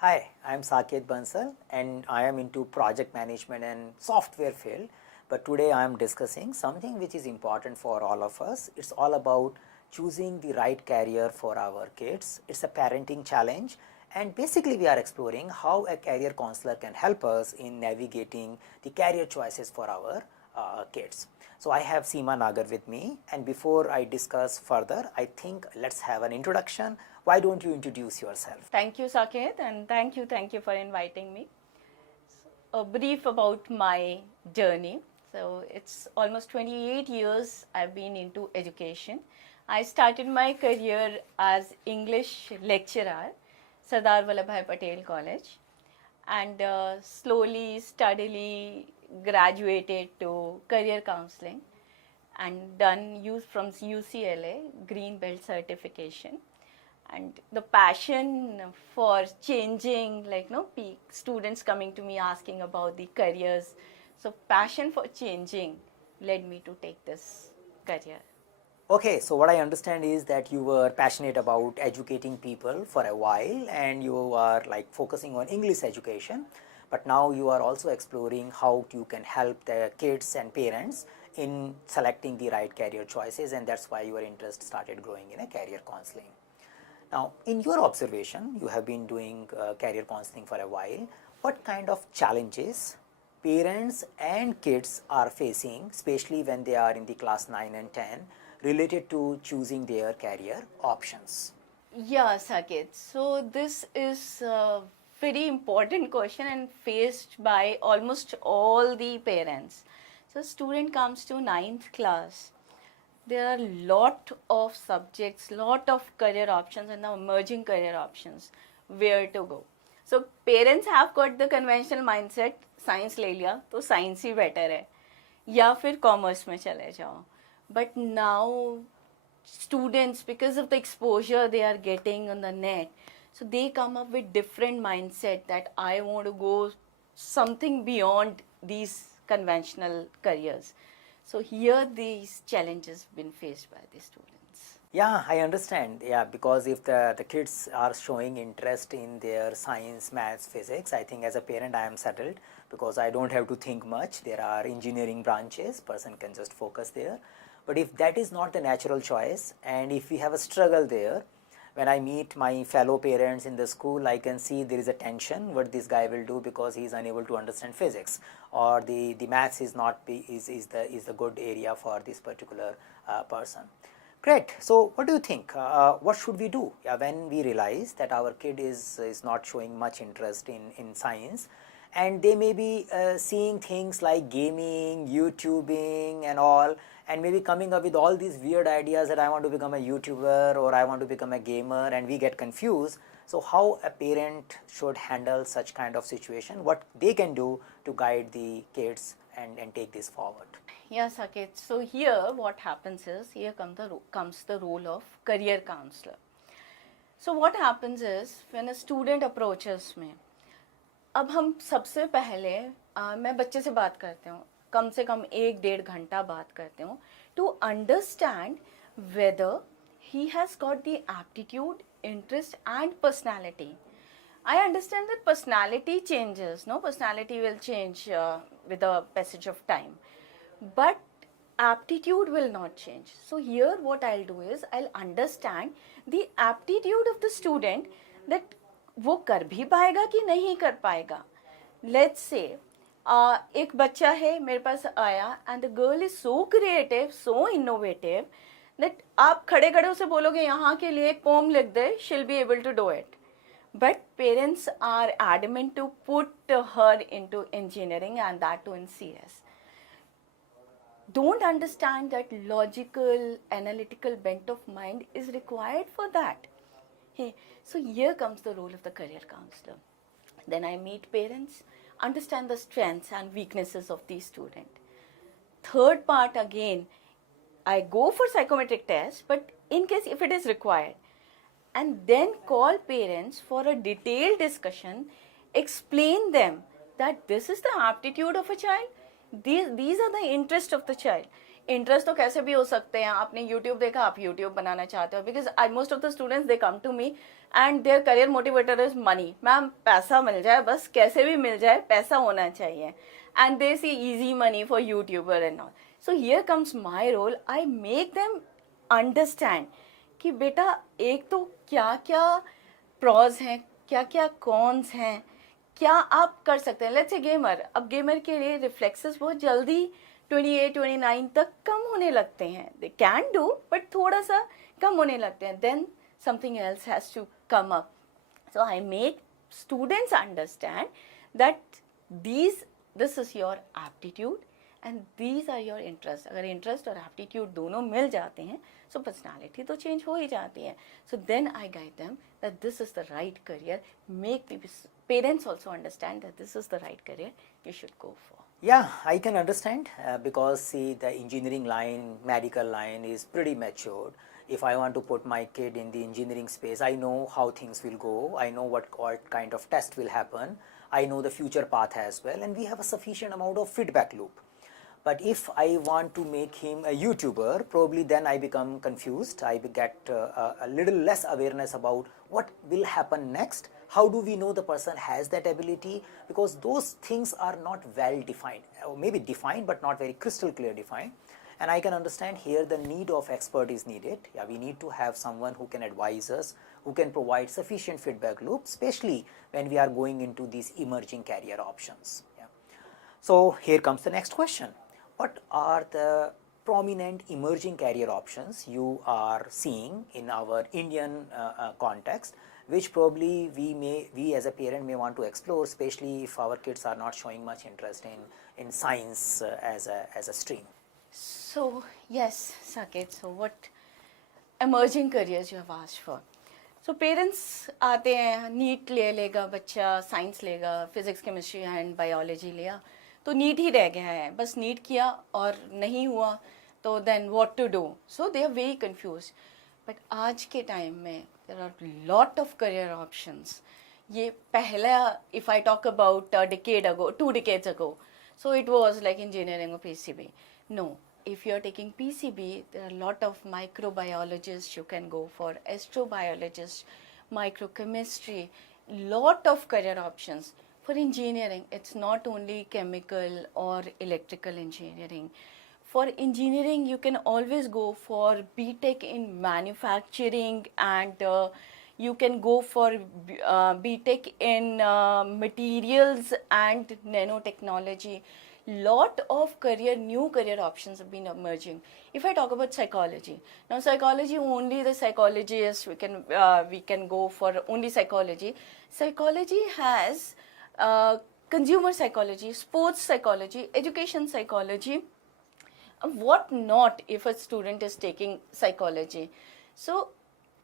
Hi, I am Saket Bansal and I am into project management and software field. But today I am discussing something which is important for all of us. It's all about choosing the right career for our kids. It's a parenting challenge, and basically we are exploring how a career counselor can help us in navigating the career choices for our kids. So I have Seema Nagar with me, and before I discuss further, I think let's have an introduction. Why don't you introduce yourself? Thank you, Saket, and thank you for inviting me. A brief about my journey. So it's almost 28 years I've been into education. I started my career as English lecturer, Sardar Vallabhbhai Patel College, and slowly, steadily graduated to career counseling and done use from UCLA Green Belt certification. And the passion for changing, like no students coming to me asking about the careers, so passion for changing led me to take this career. Okay, so what I understand is that you were passionate about educating people for a while and you are like focusing on English education, but now you are also exploring how you can help the kids and parents in selecting the right career choices, and that's why your interest started growing in a career counseling. Now, in your observation, you have been doing career counseling for a while. What kind of challenges parents and kids are facing, especially when they are in the class 9 and 10, related to choosing their career options? Yeah, Saket. So this is a very important question and faced by almost all the parents. So student comes to ninth class. There are lot of subjects, lot of career options and the emerging career options where to go. So parents have got the conventional mindset, science ले लिया तो science ही better है या फिर commerce में चले जाओ. But now students, because of the exposure they are getting on the net, so they come up with different mindset that I want to go something beyond these conventional careers. So here these challenges been faced by the students. Yeah, I understand. Yeah, because if the kids are showing interest in their science, maths, physics, I think as a parent I am settled because I don't have to think much. There are engineering branches, person can just focus there. But if that is not the natural choice and if we have a struggle there, when I meet my fellow parents in the school, I can see there is a tension what this guy will do because he is unable to understand physics, or the maths is not is the good area for this particular person. Great. So what do you think? What should we do when we realize that our kid is not showing much interest in science, and they may be seeing things like gaming, YouTubing and all, and maybe coming up with all these weird ideas that I want to become a YouTuber or I want to become a gamer, and we get confused. So how a parent should handle such kind of situation, what they can do to guide the kids and take this forward? Yeah, Saket. So here what happens is, here comes the role of career counselor. So what happens is, when a student approaches me, अब हम सबसे पहले मैं बच्चे से बात करती हूँ, कम से कम 1-1.5 घंटा बात करती हूँ to understand whether he has got the aptitude, interest and personality. I understand that personality changes, no? Personality will change with the passage of time. But aptitude will not change. So here what I'll do is, I'll understand the aptitude of the student, that वो कर भी पाएगा कि नहीं कर पाएगा. Let's say एक बच्चा है मेरे पास आया and the girl is so creative, so innovative that आप खड़े खड़े उसे बोलोगे यहाँ के लिए एक poem लिख दे, she'll be able to do it. But parents are adamant to put her into engineering, and that too in CS. Don't understand that logical, analytical bent of mind is required for that. Hey, so here comes the role of the career counselor. Then I meet parents, understand the strengths and weaknesses of the student. Third part again, I go for psychometric test, but in case if it is required, and then call parents for a detailed discussion, explain them that this is the aptitude of a child, these are the interests of the child. Interest तो कैसे भी हो सकते हैं. आपने YouTube देखा, आप YouTube बनाना चाहते हो, because I most of the students they come to me and their career motivator is money. Ma'am पैसा मिल जाए, बस कैसे भी मिल जाए, पैसा होना चाहिए. And they see easy money for YouTuber and all. So here comes my role. I make them understand कि बेटा एक तो क्या क्या प्रॉज हैं, क्या क्या कॉन्स हैं, क्या आप कर सकते हैं. लेट्स ए गेमर, अब गेमर के लिए रिफ्लेक्सेस बहुत जल्दी 28-29 तक कम होने लगते हैं. दे कैन डू बट थोड़ा सा कम होने लगते हैं. Then something else has to come up. So I make students understand that this is your aptitude and these are your interest. अगर इंटरेस्ट और एप्टीट्यूड दोनों मिल जाते हैं सो पर्सनैलिटी तो चेंज हो ही जाती है. So then I guide them that this is the right career. Make parents also understand that this is the right career you should go for. Yeah, I can understand because see the engineering line, medical line is pretty matured. If I want to put my kid in the engineering space, I know how things will go. I know what kind of test will happen. I know the future path as well, and we have a sufficient amount of feedback loop. But if I want to make him a YouTuber, probably then I become confused. I get a little less awareness about what will happen next. How do we know the person has that ability? Because those things are not well defined, or maybe defined but not very crystal clear defined. And I can understand here the need of expert is needed. Yeah, we need to have someone who can advise us, who can provide sufficient feedback loop, especially when we are going into these emerging career options. Yeah. So here comes the next question. What are the prominent emerging career options you are seeing in our Indian context, which probably we as a parent may want to explore, especially if our kids are not showing much interest in science as a stream? So yes, Saket, so what emerging careers you have asked for? So parents आते हैं, NEET ले लेगा बच्चा, science लेगा, physics chemistry and biology लिया तो NEET ही रह गया है, बस नीट किया और नहीं हुआ तो then what to do. So they are very confuse. But आज के टाइम में there are lot of career options. ये पहला, if I talk about decade ago, 2 decades ago, so it was like engineering or PCB. No, if you are taking PCB, there are a lot of microbiologists you can go for, astrobiologists, microchemistry, lot of career options. For engineering, it's not only chemical or electrical engineering. For engineering, you can always go for BTech in manufacturing, and you can go for BTech in materials and nanotechnology. Lot of new career options have been emerging. If I talk about psychology, now psychology, only the psychologists we can go for only psychology. Psychology has consumer psychology, sports psychology, education psychology, what not if a student is taking psychology. So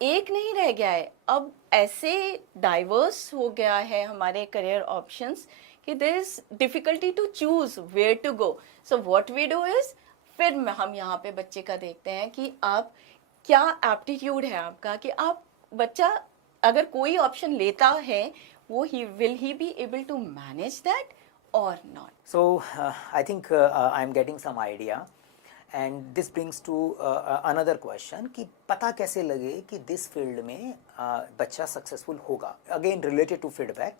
एक नहीं रह गया है, अब ऐसे diverse हो गया है हमारे करियर ऑप्शंस कि there is difficulty to choose where to go. So what we do is, फिर हम यहाँ पे बच्चे का देखते हैं कि आप क्या एप्टीट्यूड है आपका, कि आप बच्चा अगर कोई ऑप्शन लेता है वो will he be able to manage that or not? So I think I'm getting some idea, and this brings to another question कि पता कैसे लगे कि this field में बच्चा successful होगा. Again related to feedback,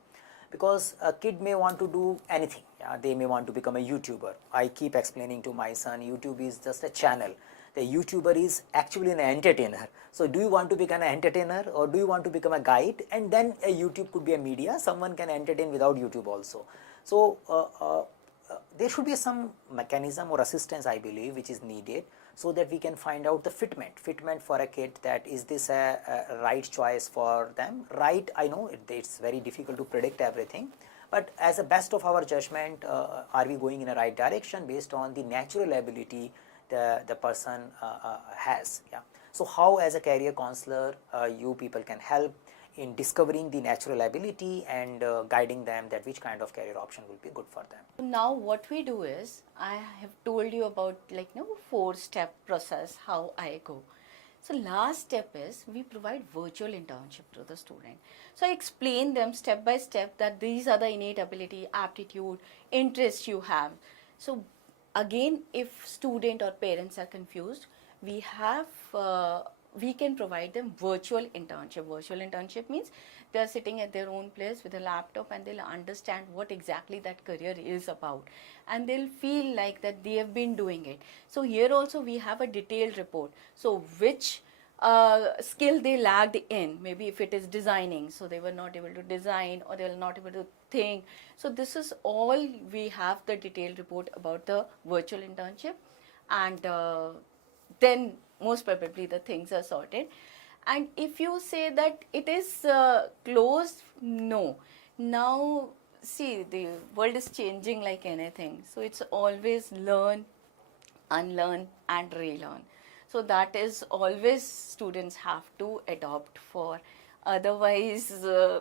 because a kid may want to do anything. Yeah, they may want to become a YouTuber. I keep explaining to my son, YouTube is just a channel. The YouTuber is actually an entertainer. So do you want to become an entertainer, or do you want to become a guide? And then a YouTube could be a media. Someone can entertain without YouTube also. So there should be some mechanism or assistance, I believe, which is needed, so that we can find out the fitment for a kid, that is this a right choice for them. Right, I know it's very difficult to predict everything, but as a best of our judgment, are we going in a right direction based on the natural ability the person has. Yeah. So how as a career counselor you people can help in discovering the natural ability and guiding them that which kind of career option will be good for them. Now what we do is, I have told you about 4-step process how I go. So last step is we provide virtual internship to the student. So I explain them step by step that these are the innate ability, aptitude, interests you have. So again, if student or parents are confused, we have we can provide them virtual internship. Virtual internship means they are sitting at their own place with a laptop, and they'll understand what exactly that career is about, and they'll feel like that they have been doing it. So here also we have a detailed report. So which skill they lagged in, maybe if it is designing, so they were not able to design, or they were not able to think. So this is all, we have the detailed report about the virtual internship, and then most probably the things are sorted. And if you say that it is closed, no. Now see, the world is changing like anything, so it's always learn, unlearn and relearn. So that is always students have to adopt for. Otherwise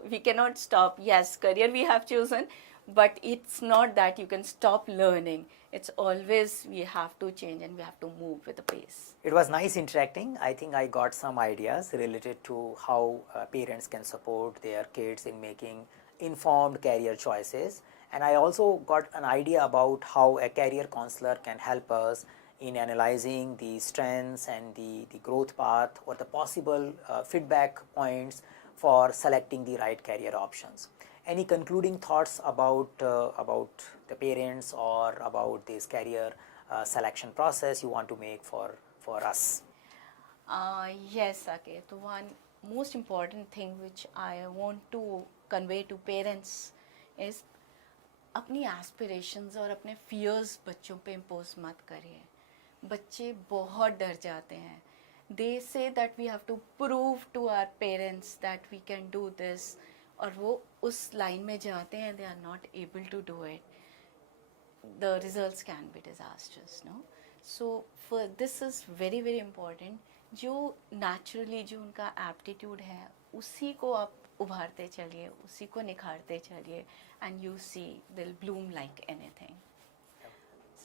we cannot stop. Yes, career we have chosen, but it's not that you can stop learning. It's always we have to change, and we have to move with the pace. It was nice interacting. I think I got some ideas related to how parents can support their kids in making informed career choices. And I also got an idea about how a career counselor can help us in analyzing the strengths and the growth path, or the possible feedback points for selecting the right career options. Any concluding thoughts about the parents, or about this career selection process you want to make for us? Yes, Saket. One most important thing which I want to convey to parents is अपनी aspirations और अपने fears बच्चों पे impose मत करिए. बच्चे बहुत डर जाते हैं. They say that we have to prove to our parents that we can do this, और वो उस लाइन में जाते हैं, they are not able to do it. The results can be disastrous, no? So for this is very very important. जो naturally जो उनका aptitude है, उसी को आप उभारते चलिए, उसी को निखारते चलिए, and you see they'll bloom like anything.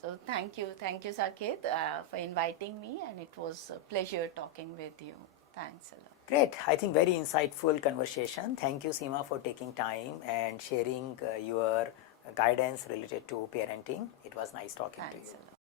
So thank you Saket for inviting me, and it was a pleasure talking with you. Thanks a lot. Great. I think very insightful conversation. Thank you, Seema, for taking time and sharing your guidance related to parenting. It was nice talking to you. Thanks a lot.